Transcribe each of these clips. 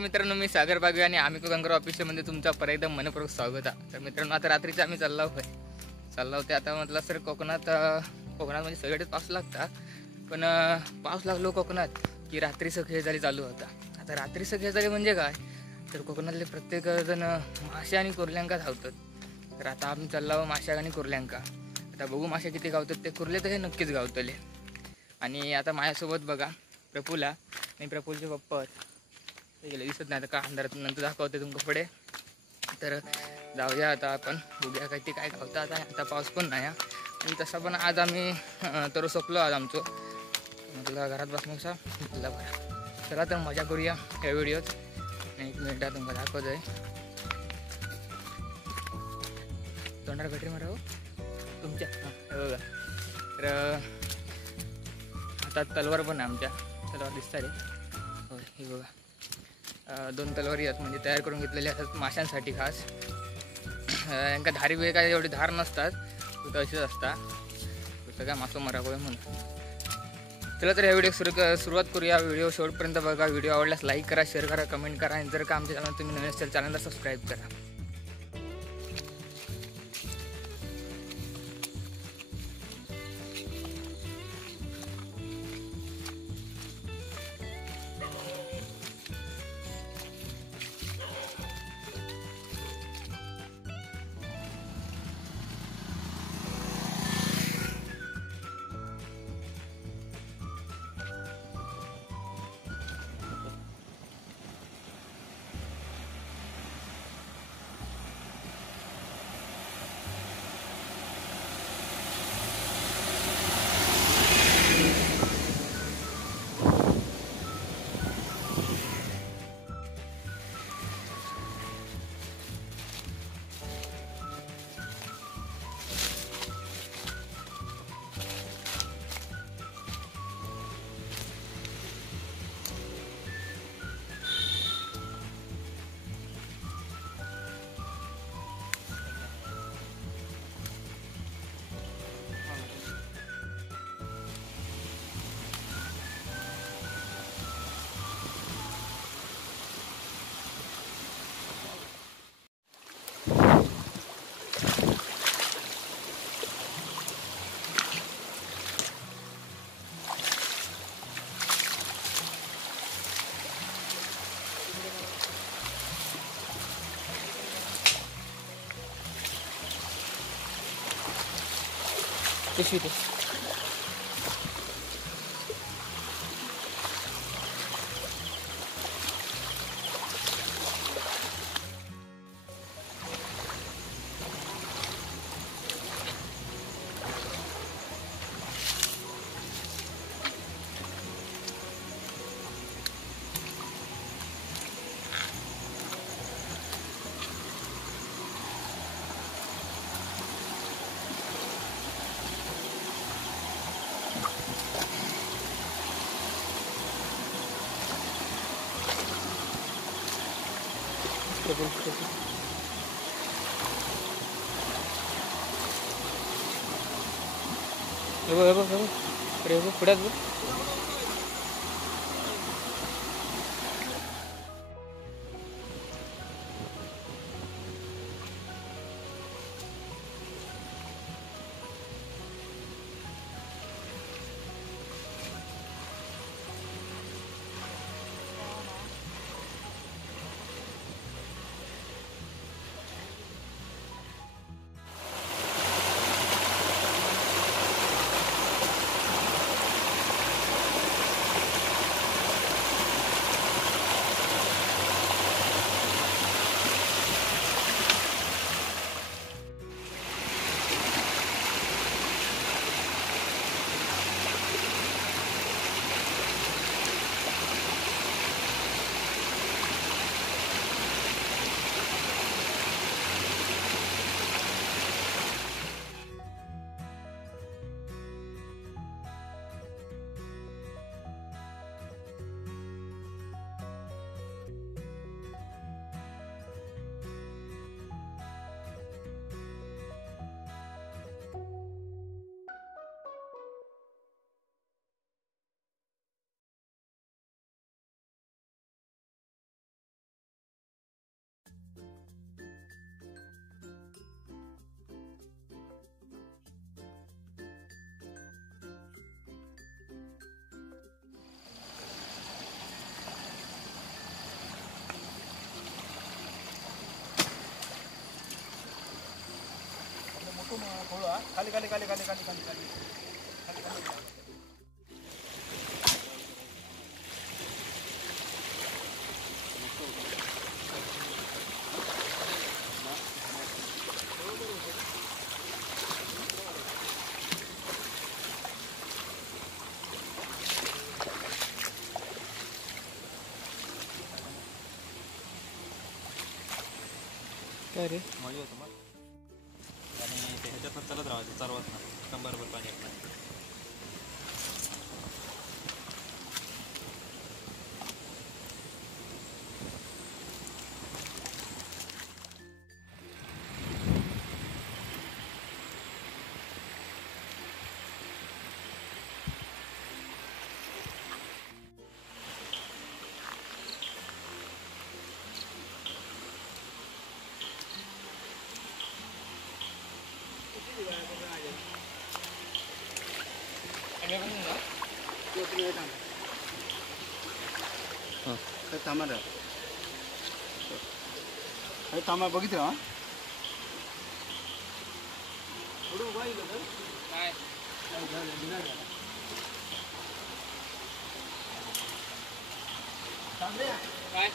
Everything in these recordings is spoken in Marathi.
मित्रांनो, मी सागर बागवे आणि आम्ही गंगर ऑफिसमध्ये तुमचा परत एकदा मनपूर्वक स्वागत आहे. तर मित्रांनो, आता रात्रीचं आम्ही चाललो होते. आता म्हटलं सर कोकणात म्हणजे सगळेच पाऊस लागता, पण पाऊस लागलो कोकणात की रात्रीचं खेळ झाली चालू होता. आता रात्रीचं खेळ झाली म्हणजे काय, तर कोकणातले प्रत्येक जण मासे आणि कुर्ल्यांका धावतात. तर आता आम्ही चाललो माशा आणि कुर्ल्यांका. आता बघू मासे किती गावतात ते, कुर्ले तर हे नक्कीच गावतले. आणि आता माझ्यासोबत बघा प्रफुल्ला आणि प्रफुल्लचे पप्पा ते गेले, दिसत नाही आता का अंधारात, नंतर दाखवते तुमका पुढे. तर जाऊया आता आपण, बघूया काय ते काय गावतात. आता पाऊस पण नाही आणि तसा पण आज आम्ही तर सोपलो आज आमचं, तुला घरात बसण्याचा म्हटलं बरं. चला तर मजा करूया या व्हिडिओत. एक मिनिटात तुमका दाखवत आहे. तोंडाला बॅटरी मारावं तुमच्या, बघा. तर आता तलवार पण आहे आमच्या, तलवार दिसतात रे, होय हे बघा. 2 तलवारी आहेत, म्हणजे तयार करून घेतलेल्या असतात माशांसाठी खास. यांका धारी वेळ काय एवढी धार नसतात, तर अशीच असतात. फक्त काय मासो मारावं म्हणून. चला तर ह्या व्हिडिओ सुरुवात करूया. व्हिडिओ शेवटपर्यंत बघा. व्हिडिओ आवडल्यास लाईक करा, शेअर करा, कमेंट करा. आणि जर का आमच्या चॅनल तुम्ही नवीन असेल चॅनलला सबस्क्राईब करा. पिशवी ते पुढ्यात बघ. खाली खाली खाली खाली खाली खाली खाली खाली खाली काय रे मळी होतं मग आणि ते ह्याच्यातनं चालत राहायचं चालवत ना कंबरभर पाणी येत नाही. थांबा बघितलं हा काय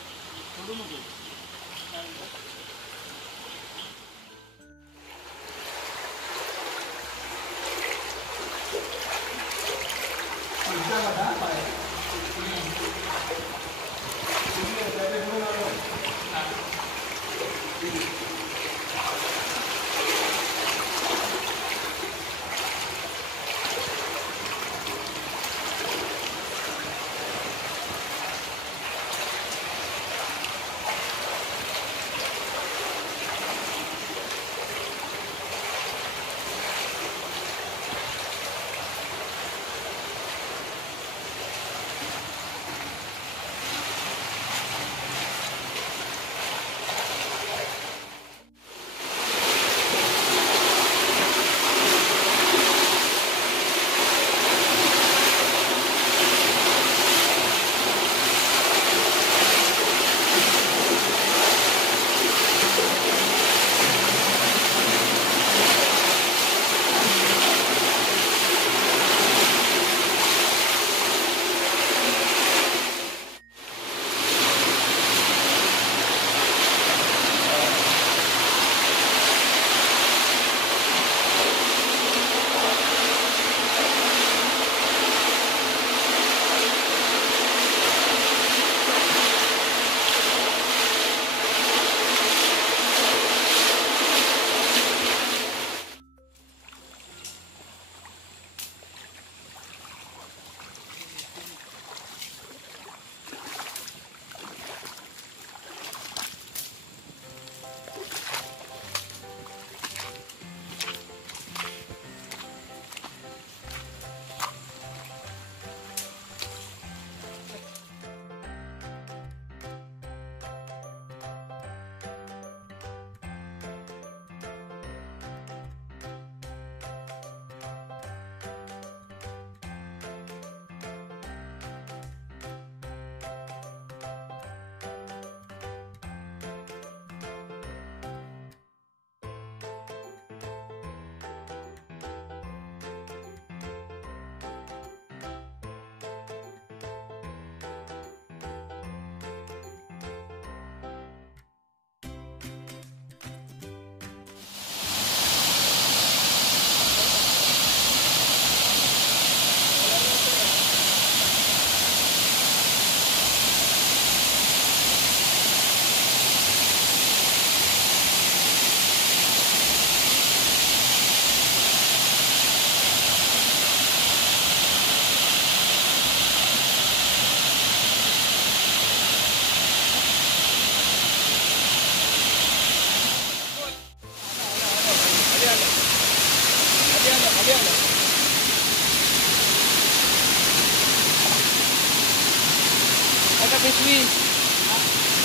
पिशवी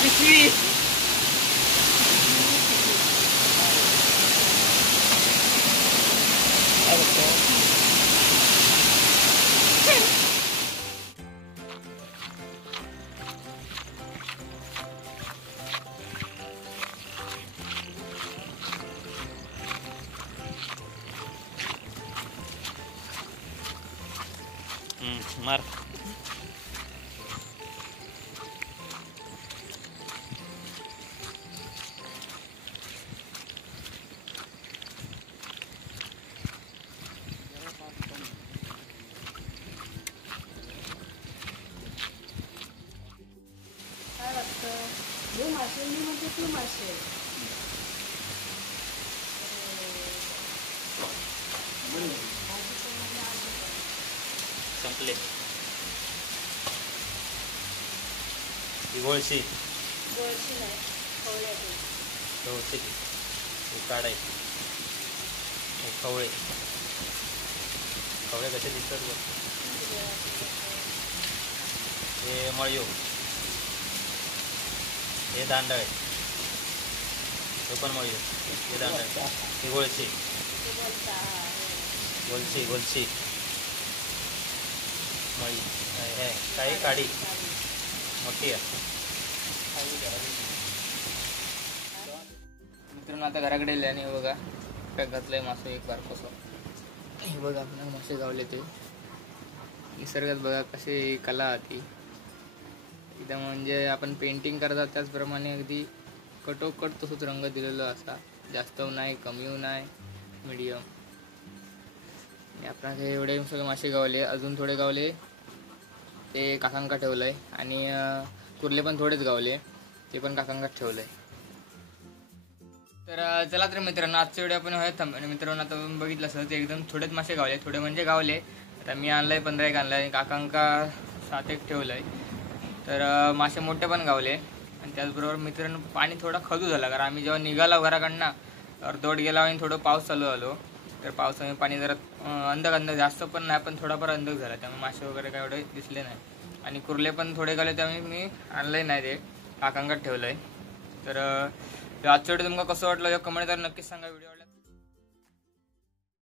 पिशवी मार. काय लागतं? हे मासे मी म्हणजे तू मासे. संपले. गोळशी गोळशी नाही, खवळ्याची. गवशी काढाय खवळे. खवळे कसे दिसतात बघ. हे मळयो. हे दांडळे. हे पण मळयो. हे दांडळे. हे गोळशी. गोलशी गोलशी मळी. हे काही काडी मोठी आहे. मित्रांनो आता घराकडे येईल आणि बघा पॅक घातलंय मासे एक बारकोसं. हे बघा आपण मासे गावले ते निसर्गात बघा कशी कला होती एकदम. म्हणजे आपण पेंटिंग करतात त्याचप्रमाणे अगदी कटोकट तसंच रंग दिलेला असा. जास्त नाही कमी नाही मीडियम. आपण हे एवढे सगळे मासे गावले. अजून थोडे गावले ते काकांका ठेवलंय आणि कुर्ले पण थोडेच गावले ते पण काकांकात ठेवलंय. तर चला तर मित्रांनो आजच्या व्हिडिओ आपण आणि मित्रांनो आता बघितलं असं ते एकदम थोडेच मासे गावले. थोडे म्हणजे गावले. आता मी आणलंय 15 एक आणलाय आणि काकांका 7 एक ठेवलंय. तर मासे मोठे पण गावले. आणि त्याचबरोबर मित्रांनो पाणी थोडा खजू झाला कारण आम्ही जेव्हा निघालो घराकडनं अर्धवट गेला आणि थोडं पाऊस चालू झालो. तर पावसामुळे पाणी जरा अंधक जास्त पण नाही पण थोडाफार अंधक झाला. त्यामुळे मासे वगैरे काय एवढे दिसले नाही. आणि कुर्ले पण थोडे गावले त्यामुळे मी आणलंय नाही ते काकांकात ठेवलंय. तर आजच्या व्हिडिओ तुमका कसं वाटलं कमेंट करून नक्कीच सांगा. व्हिडिओ